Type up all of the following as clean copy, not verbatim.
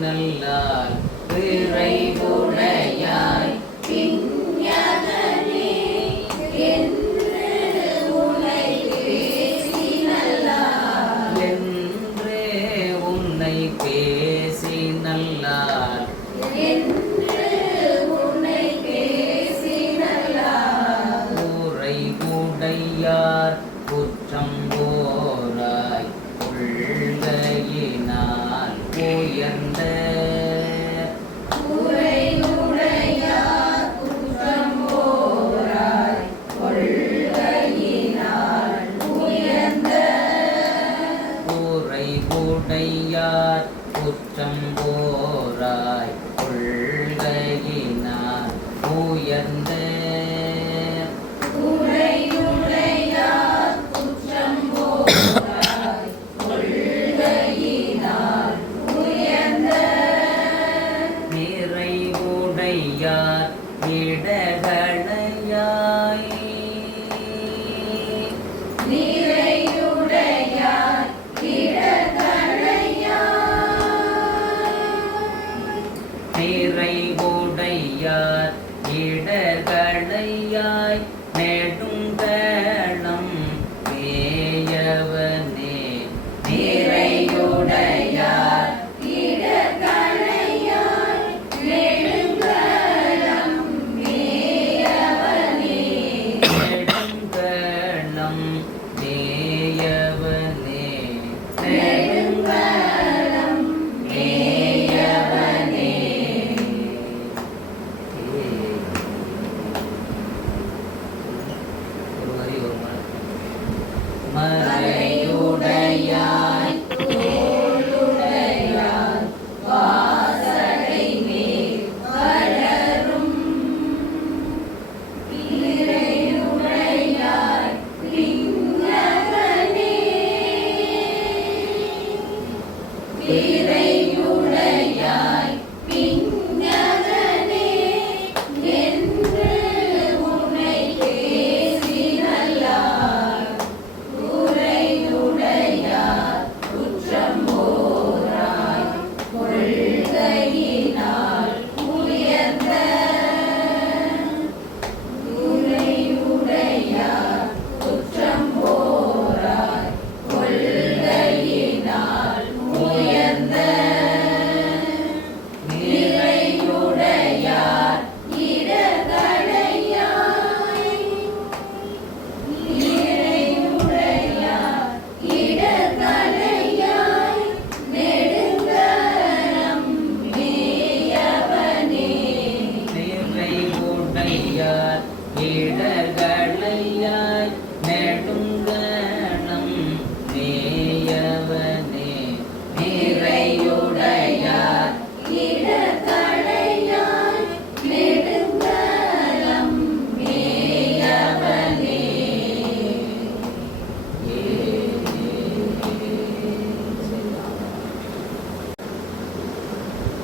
நல்லால் விரைவுடையாய் விஞ்ஞானனே என்று உன்னை பேசி நல்லால் என்று உன்னை பேசி நல்லால் என்று உன்னை பேசி நல்லால் ஊரை உடையார் குற்றம் போராய் கொள்கையினால் உயர்ந்த உரையுடையார் குற்றம் போராய் கொள்கையினால் உயர்ந்த ஊரை உடையார் குற்றம் போராய் கொள்கையினால் உயர்ந்த உரையுடையார் குற்றம் போராய் கொள்கையினால் உயர்ந்த நிறைவுடையார் இடகளையாய் நிறையுடையார் நிறைவுடையார் இடகளையாய் நெடுங்கணம் மேயவனே நிறையுடையார் இடர்களையாய் நெடுங்கலம் மேயவனே நெடுங்கணம் மேயவனே நெடுங்கலம் மேயவனே ஒரு வரி ஒரு மறையுடையாய் தோளுடையார் வாசடை மேல் வளரும் நிறையுடையார் விஞ்ஞானனே நிறையுடையாய் விஞ்ஞானனே என்று உன்னை பேசி நல்லார் உரையுடையார் குற்றம் போராய் கொள்கையினால் உயர்ந்த உரையுடையார் குற்றம் போராய் கொள்கையினால் உயர்ந்த நிறையுடையார் இடர்களையாய் நிறையுடையார் இடர்களையாய் நெடுங்கலம் மேயவனே நிறைவுடையார் இடர்களையாய் நெடுங்கணம் மேயவனே நிறையுடையார் இடர்களையாய் நெடுங்கலம் மேயவனே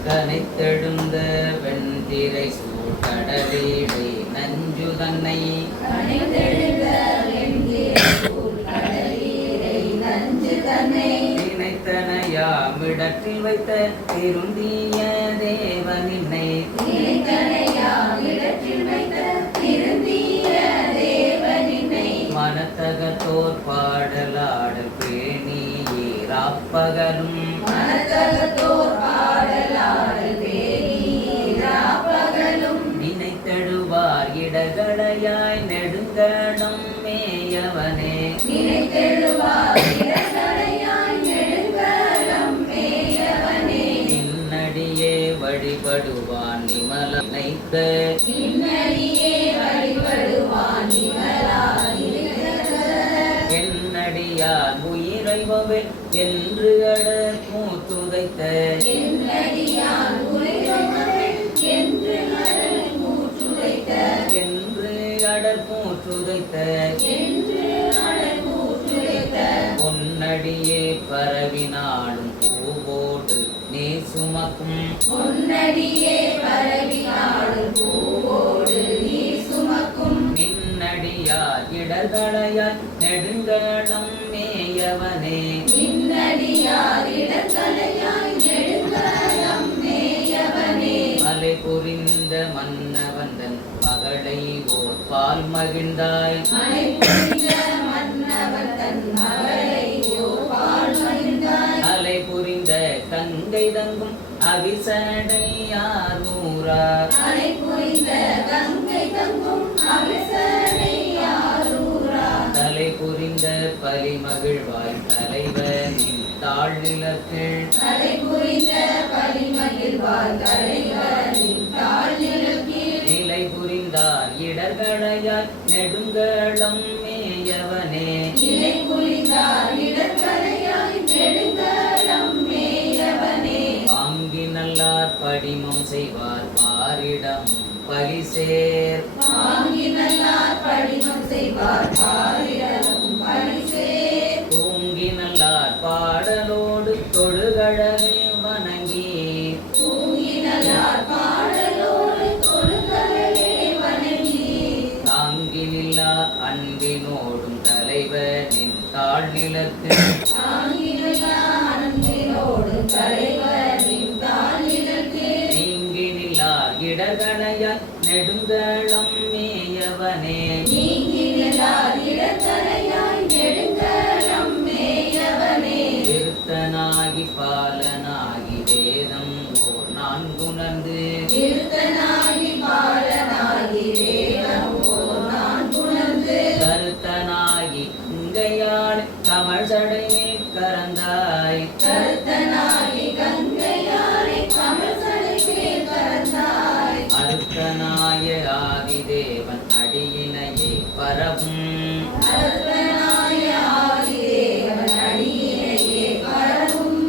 கனைத்தெழுந்த வெண்திரை சூழ்கடலீடை நஞ்சு தன்னை கனைத்தெழுந்த வெண்திரைசூழ் கடலீரை நஞ்சு தன்னை நினைத்தனையாமிடத்தில் வைத்த திருந்திய தேவனின்னை நினைத்தனையாமிடத்தில் வைத்த திருந்திய தேவனினை மனத்தகத்தோர் பாடலாடல் பேணியீராப்பகலும் மனத்தகத்தோர் பாடலாடல் பேணியிராப்பகலும் நினைத்தெழுவார் இடகளையாய் நெடுங்கணம் மேயவனே நினைத்தெழுவார் இடர்களையாய் நெடுங்கலம் மேயவனே நின்னடியே வழிபடுவான் நிமல நினைத்த இன்னடியே வழிபடுவான் இவரா என்னடியார் உயிரைவவே என்று அடர் மூத்துதைத்த என்னடியான் உரைவர்கள் என்று அடல் மூச்சுரைத்த என்று அடர் மூற்றுதைத்த என்று அடல் மூச்சுரைத்த பொன்னடியே பரவினாலும் பூவோடு நீ சுமக்கும் பொன்னடியே பரவினாடும் பூவோடு நீர் சுமக்கும் நின்னடியார் இடர்களையாய் நெடுங்கணம் மேயவனே நின்னடியார் இடத்தலையாய் நெடுங்கலம் பால் மகிழ்ந்தாய் அனைத்துள்ள மன்னவன் தன் மகளை ஓர் பால் மகிழ்ந்தாய் அலை புரிந்த கங்கை தங்கும் அவிசடையார் ஊரார் அலை புரிந்த கங்கை தங்கும் அவிசடையாரூரா தலை புரிந்த பலி மகிழ்வாய் தலைவனின் தாழ்நிலத்தில் தலை புரிந்த பலிமகிழ்வார் தலைவரின் தாழ் நிலத்தில் நிலை புரிந்தார் இடர்களையாய் நெடுங்களம் மேயவனே நிலை புரிந்தார் இடக்கரையாய் நெடுங்கலம் மேயவனே வாங்கி நல்லார் படிமம் செய்வார் பாரிடம் பலிசேர் வாங்கி நல்லார் படிமம் செய்வார் பாரிடமும் பரிசேர் தூங்கி நல்லார் பாடலோடு தொழுகழலில் வணங்கி தூங்கி நல்லார் பாடலோடு தொழுகழலே வணங்கி தாங்கி நில்லா அன்பினோடும் தலைவனின் தாழ்நிலத்தில் தாங்கி நல்லார் அன்பினோடு தலைவரின் தாழ் நிலத்தில் நீங்கி நில்லார் இடர்களையாய் நெடுங்களம் மேயவனே நீங்கி நில்லார் இடக்கரையாய் நெடுங்கலம் மேயவனே திருத்தனாகி பாலனாகி வேதம் ஓர் நான்குணர்ந்து திருத்தனாகி பாலனாகி வேதம் ஓர் நான் புணர்ந்து கருத்தனாகி கங்கையாள் கமழ் சடைமேல் கரந்தாய் கருத்தனாகி கங்கையாரை கமல்சடை மேல் கறந்தாய் அருத்தனாய ஆதிதேவன் அடியினையே பரவும் அருத்தனாய ஆதிதேவன் அடியினையே பரவும்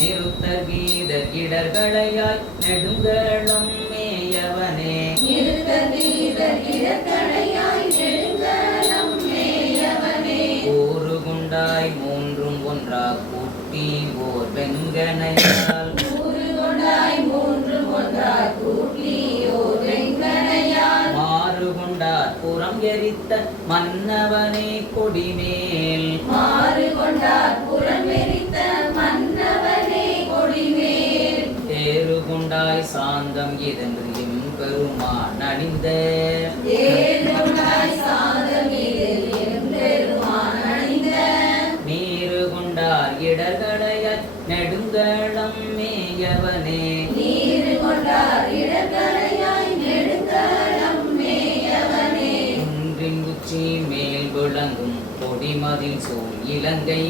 நிருத்தர் கீத இடர்களையாய் நெடுங்களம் மேயவனே நிறுத்த தீத இடக்கடையாய் நெடுங்கலம் மேயவனே ஊறு குண்டாய் மூன்றும் ஒன்றா கூட்டி ஓர் வெங்கனையால் ஊரு கொண்டாய் மூன்று ஒன்றாய் கூட்டியோ வெங்கனையால் மாறு கொண்டார் புறம் எரித்த மன்னவனே கொடிமேல் மாறு கொண்டார் புறமெரித்த மன்னவனே கொடிமேல் தேறு கொண்டாய் சாந்தம் இதென்று எம்பெருமான் அணிந்த ஏறு கொண்டாய் சாதமிதில் எம்பெருமான் அணிந்த நீரு கொண்டார் இடர்களையாய் நெடுங்களம் மேயவனே நீரு கொண்டார் இடக்கரையாய் நெடுங்கலம் மேயவனே குன்றின் உச்சி மேல் விளங்கும் கொடிமதில் சூழ் இலங்கை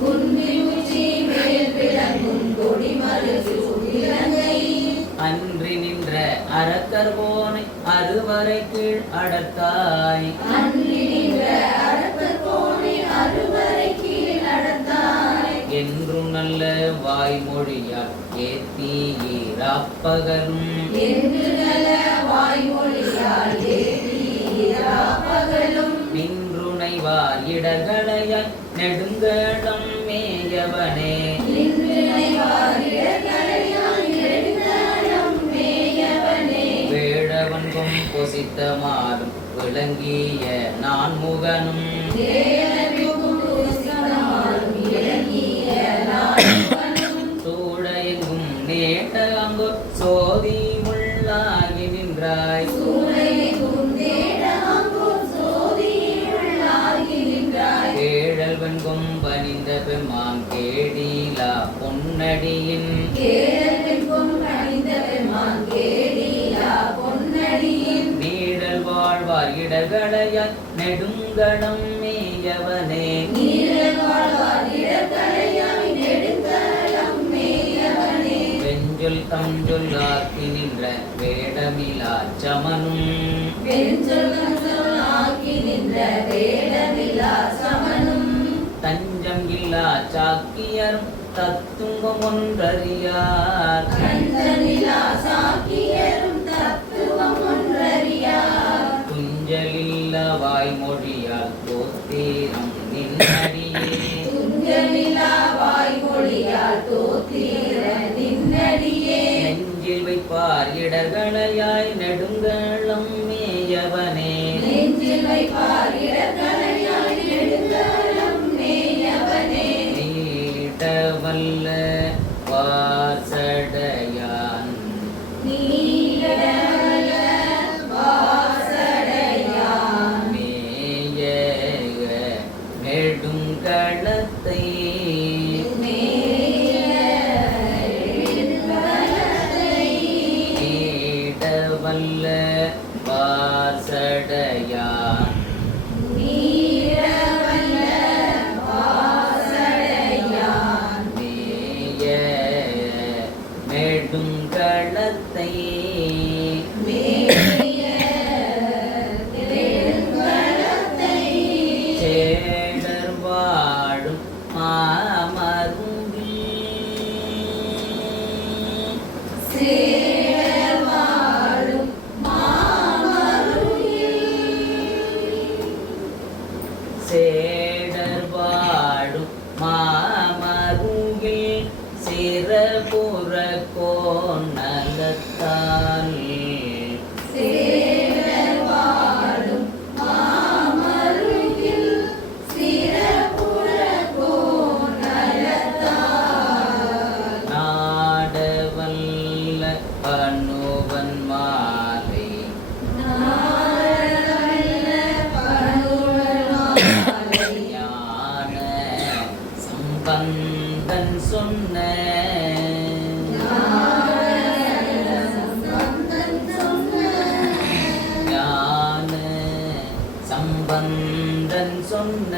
குன்றில் உச்சி மேல் விளங்கும் கொடிமறு இலங்கை அன்றி நின்ற அரக்கர்வோனை அறுவரை கீழ் அடர்த்தாய் அன்றி நின்ற அரக்கர் கோணை அறுவரை கீழ் நடந்தாய் என்றும் நல்ல வாய்மொழியால் ஏத்தீராப்பகலும் என்று நல வாய்மொழியால் ஏறியாப்பகலும் நின்றுணைவார் இடர்களையாய் நெடுங்களம் மேயவனே நின்று நினைவார் இடக்கரையாய் நெடுங்கலம் மேயவனே வேழவன்கும் பொசித்த மாலும் விளங்கிய நான்முகனும் தேவனுக்கும் புசித்தமாலும் இறங்கிய நான்முகனும் சூழையெங்கும் நேட்ட அங்கோ சோதி உள்ளாகி நின்றாய் சூளைக்கும் தேடாங்கோர் சோதியுள்ளாகி நின்றாய் கேழல் வெண்கும் பணிந்த பெம்மான் கேடிலா பொன்னடியின் கேள்விக்கும் கணிந்த பெருமான் கேடியா பொன்னடியின் நீடல் வாழ்வார் இடர்களையாய் நெடுங்களம் மேயவனே நீரல் வாழ்வார் இடக்கரையாய் நெடுங்கலம் மேயவனே வெஞ்சொல் தஞ்சொல் ஆக்கி நின்ற வேடமிலா சமனும் வெஞ்சொல் கஞ்சொல் ஆக்கி நின்ற வேடமில்லா சமனும் தஞ்சம் இல்லா சாக்கியரும் தத்துவம் ஒன்றறியார் கஞ்சனிலா சாக்கியரும் தத்துவம் ஒன்றறியார் துஞ்சலில்ல வாய்மொழியால் தோத்தீரம் நின்னடியே துஞ்சனிலா வாய்மொழியால் தோத்தீர நின்னடியே நெஞ்சில் வைப்பார் இடர்களையாய் நெடுங்களம் மேயவனே நெஞ்சில் வைப்பார் இடக்கரையாய் நெடுங்கலம் மேயவனே நீடவல்ல வாசடையான் நீடவல்ல வாசடையான் நெடுங்களத்தை மேய நெடுங்களத்தை சேடர் வாழும் மாமருங்கில் சேடர் வாழும் மாமருங்கில் சேடர் வாழும் மாமருங்கில் சிறபுற கோணலத்தால் சேடர் வாழும் மாமருங்கில் சிறப்புற கோணலத்தால் நாடவல்ல அனுவன் மாலை நாடவல்ல பனுவல் மாலை ஞான சம்பந்தன் சொன்ன சம்பந்தன் சொன்ன ஞான சம்பந்தன் சொன்ன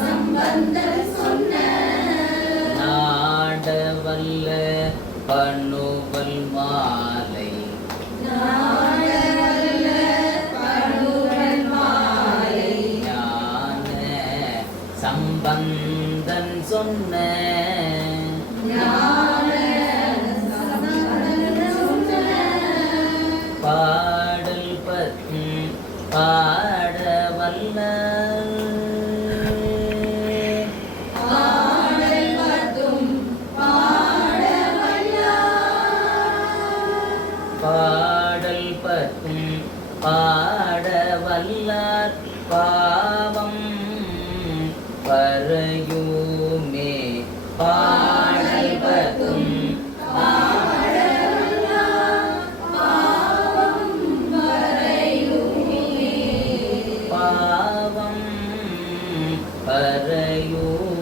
சம்பந்தன் சொன்ன நாடவல்ல பனுவல் மாலை நாடவல்ல பனுவல் மாலை ஞான சம்பந்தன் சொன்ன ஞான சம்பந்தன் சொன்ன பாடல் பாடவல்ல பாடல் பத்தும் பாடவல்லார் பாடல் பாடவல்லார் பாவம் பறையுமே பாடல் பத்தும் பாடவல்லார் பாவம் வரையுமே பாவம் பறையுமே